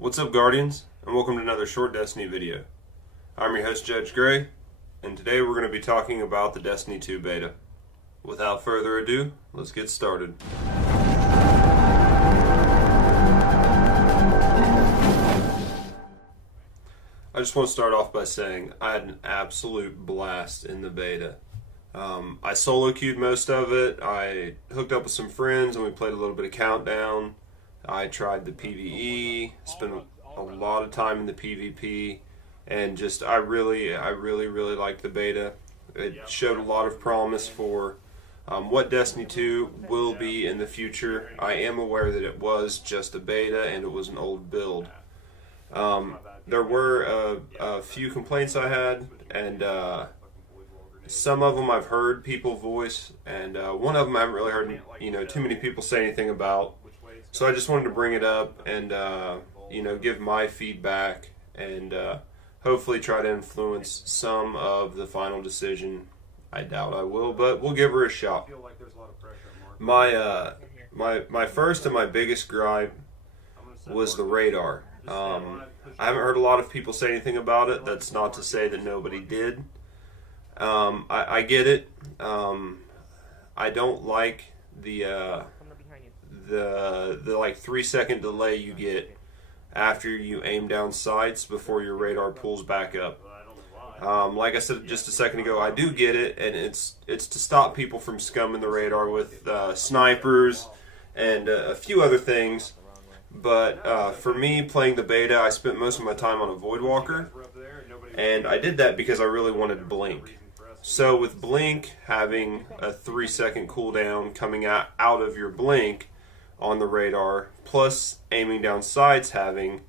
What's up, Guardians, and welcome to another short Destiny video. I'm your host, JudgeGray, and today we're going to be talking about the Destiny 2 beta. Without further ado, let's get started. I just want to start off by saying I had an absolute blast in the beta. I solo queued most of it. I hooked up with some friends and we played a little bit of Countdown. I tried the PvE, spent a lot of time in the PvP, and just I really liked the beta. It showed a lot of promise for what Destiny 2 will be in the future. I am aware that it was just a beta and it was an old build. There were a few complaints I had, and some of them I've heard people voice, and one of them I haven't really heard too many people say anything about. So I just wanted to bring it up and give my feedback and hopefully try to influence some of the final decision. I doubt I will, but we'll give her a shot. My first and my biggest gripe was the radar. I haven't heard a lot of people say anything about it. That's not to say that nobody did. I get it. I don't like the like 3-second delay you get after you aim down sights before your radar pulls back up. Like I said just a second ago, I do get it, and it's to stop people from scumming the radar with snipers and a few other things. But for me, playing the beta, I spent most of my time on a Voidwalker, and I did that because I really wanted Blink. So with Blink having a 3-second cooldown coming out of your Blink on the radar, plus aiming down sights having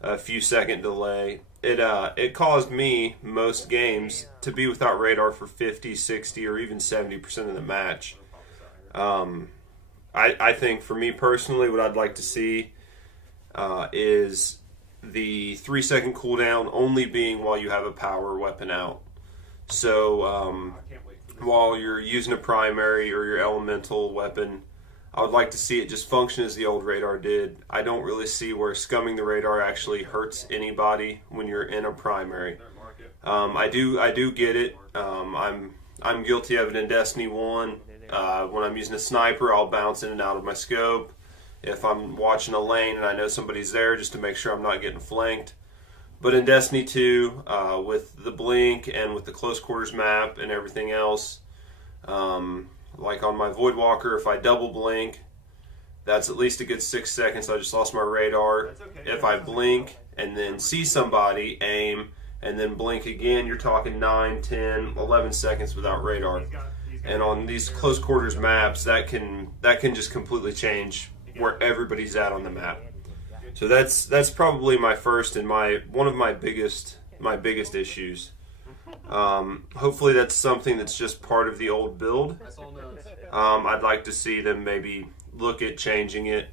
a few second delay, it caused me most games to be without radar for 50, 60, or even 70% of the match. I think for me personally, what I'd like to see is the 3-second cooldown only being while you have a power weapon out. So while you're using a primary or your elemental weapon, I would like to see it just function as the old radar did. I don't really see where scumming the radar actually hurts anybody when you're in a primary. I do get it. I'm guilty of it in Destiny 1. When I'm using a sniper, I'll bounce in and out of my scope. If I'm watching a lane and I know somebody's there, just to make sure I'm not getting flanked. But in Destiny 2, with the Blink and with the close quarters map and everything else, like on my Voidwalker, if I double Blink, that's at least a good 6 seconds. I just lost my radar. If I blink and then see somebody, aim, and then blink again, you're talking 9, 10, 11 seconds without radar. And on these close quarters maps, that can just completely change where everybody's at on the map. So that's probably my first and one of my biggest issues. Hopefully that's something that's just part of the old build. I'd like to see them maybe look at changing it.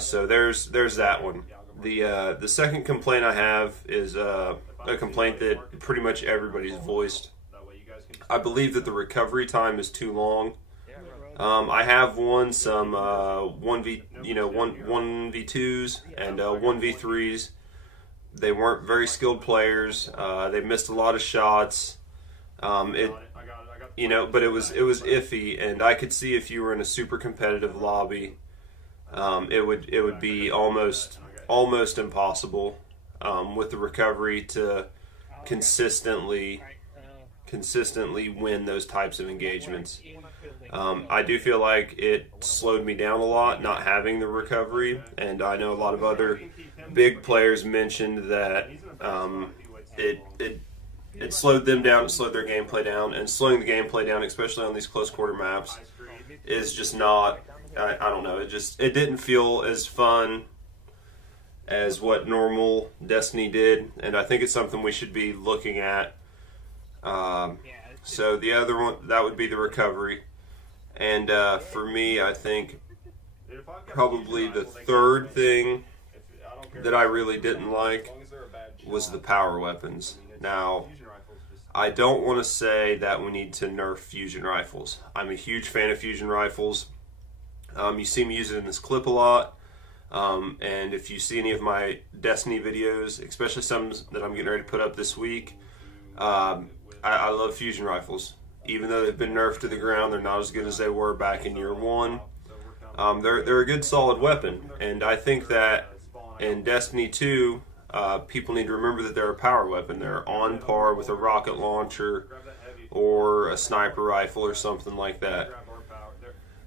So there's that one. The second complaint I have is a complaint that pretty much everybody's voiced. I believe that the recovery time is too long. I have won some 1v2s and 1v3s. They weren't very skilled players. They missed a lot of shots. But it was iffy, and I could see if you were in a super competitive lobby, it would be almost impossible with the recovery to consistently win those types of engagements. I do feel like it slowed me down a lot not having the recovery, and I know a lot of other big players mentioned that it slowed them down, it slowed their gameplay down, and slowing the gameplay down, especially on these close quarter maps, is just not, I don't know, it didn't feel as fun as what normal Destiny did, and I think it's something we should be looking at. So the other one, that would be the recovery. And for me, I think probably the third thing that I really didn't like was the power weapons. Now, I don't want to say that we need to nerf fusion rifles. I'm a huge fan of fusion rifles. You see me use it in this clip a lot. And if you see any of my Destiny videos, especially some that I'm getting ready to put up this week, I love fusion rifles. Even though they've been nerfed to the ground, they're not as good as they were back in year one. They're a good solid weapon, and I think that in Destiny 2, people need to remember that they're a power weapon. They're on par with a rocket launcher or a sniper rifle or something like that.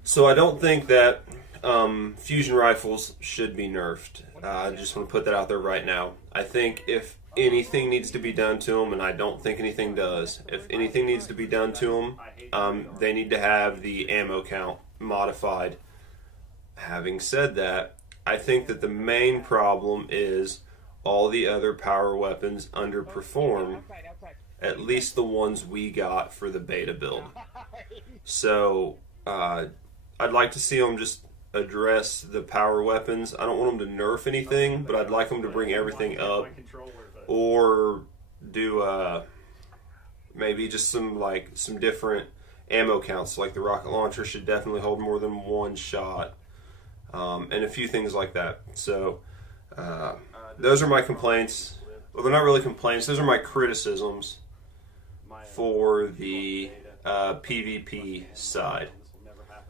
So I don't think that fusion rifles should be nerfed. I just want to put that out there right now. I think if anything needs to be done to them, and I don't think anything does, if anything needs to be done to them, they need to have the ammo count modified. Having said that, I think that the main problem is all the other power weapons underperform, at least the ones we got for the beta build. So I'd like to see them just address the power weapons. I don't want them to nerf anything, but I'd like them to bring everything up, or do maybe just some different ammo counts. Like the rocket launcher should definitely hold more than one shot, and a few things like that. So those are my complaints. Well, they're not really complaints. Those are my criticisms for the PvP side.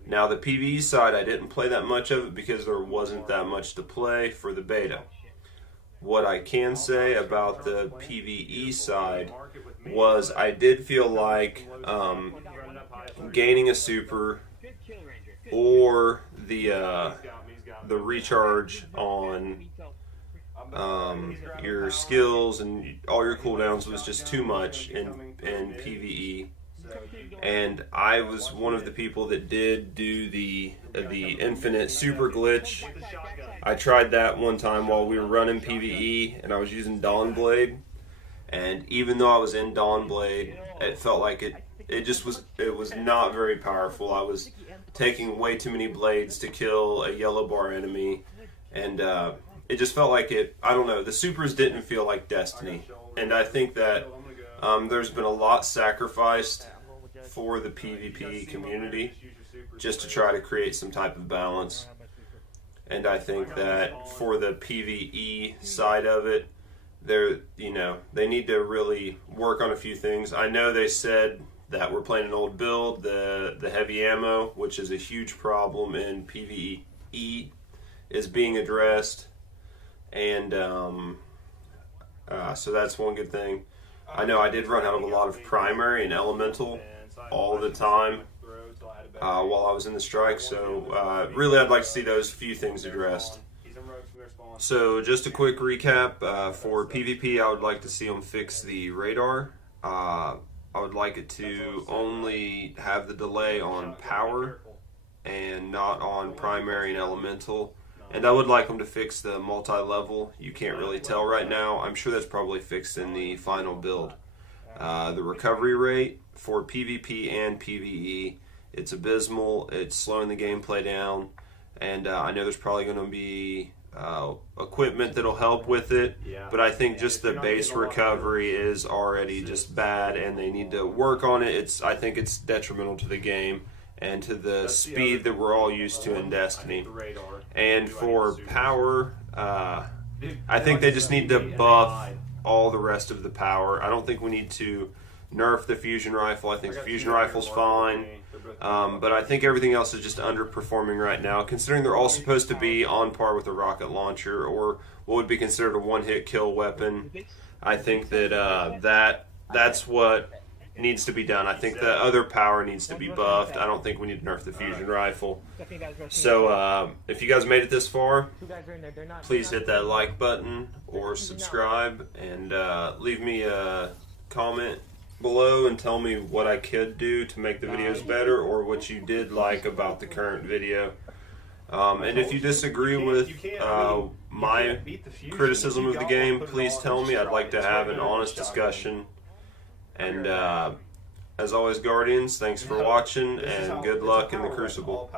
Now, the PvE side, I didn't play that much of it because there wasn't that much to play for the beta. What I can say about the PvE side was I did feel like gaining a super or the recharge on your skills and all your cooldowns was just too much in PvE. And I was one of the people that did do the infinite super glitch. I tried that one time while we were running PvE, and I was using Dawnblade. And even though I was in Dawnblade, it felt like it was not very powerful. I was taking way too many blades to kill a yellow bar enemy, and it just felt like I don't know, the supers didn't feel like Destiny. And I think that there's been a lot sacrificed for the PvP community just to try to create some type of balance. And I think that for the PvE side of it, they need to really work on a few things. I know they said that we're playing an old build, the heavy ammo, which is a huge problem in PvE, is being addressed, and so that's one good thing. I know I did run out of a lot of primary and elemental all the time while I was in the strike, so really I'd like to see those few things addressed. So just a quick recap, for PvP I would like to see them fix the radar. I would like it to only have the delay on power and not on primary and elemental. And I would like them to fix the multi-level. You can't really tell right now. I'm sure that's probably fixed in the final build. The recovery rate for PvP and PvE, it's abysmal. It's slowing the gameplay down. And I know there's probably going to be equipment that'll help with it. But I think just the base recovery is already just bad, and they need to work on it. I think it's detrimental to the game and to the speed that we're all used to in Destiny. And for power, I think they just need to buff all the rest of the power. I don't think we need to nerf the fusion rifle. I think the fusion rifle's fine. But I think everything else is just underperforming right now, considering they're all supposed to be on par with a rocket launcher or what would be considered a one-hit kill weapon. I think that that's what needs to be done. I think the other power needs to be buffed. I don't think we need to nerf the fusion rifle. So if you guys made it this far, please hit that like button or subscribe, and leave me a comment below and tell me what I could do to make the videos better, or what you did like about the current video. And if you disagree with my criticism of the game, please tell me. I'd like to have an honest discussion. And as always, Guardians, thanks for watching, and good luck in the Crucible.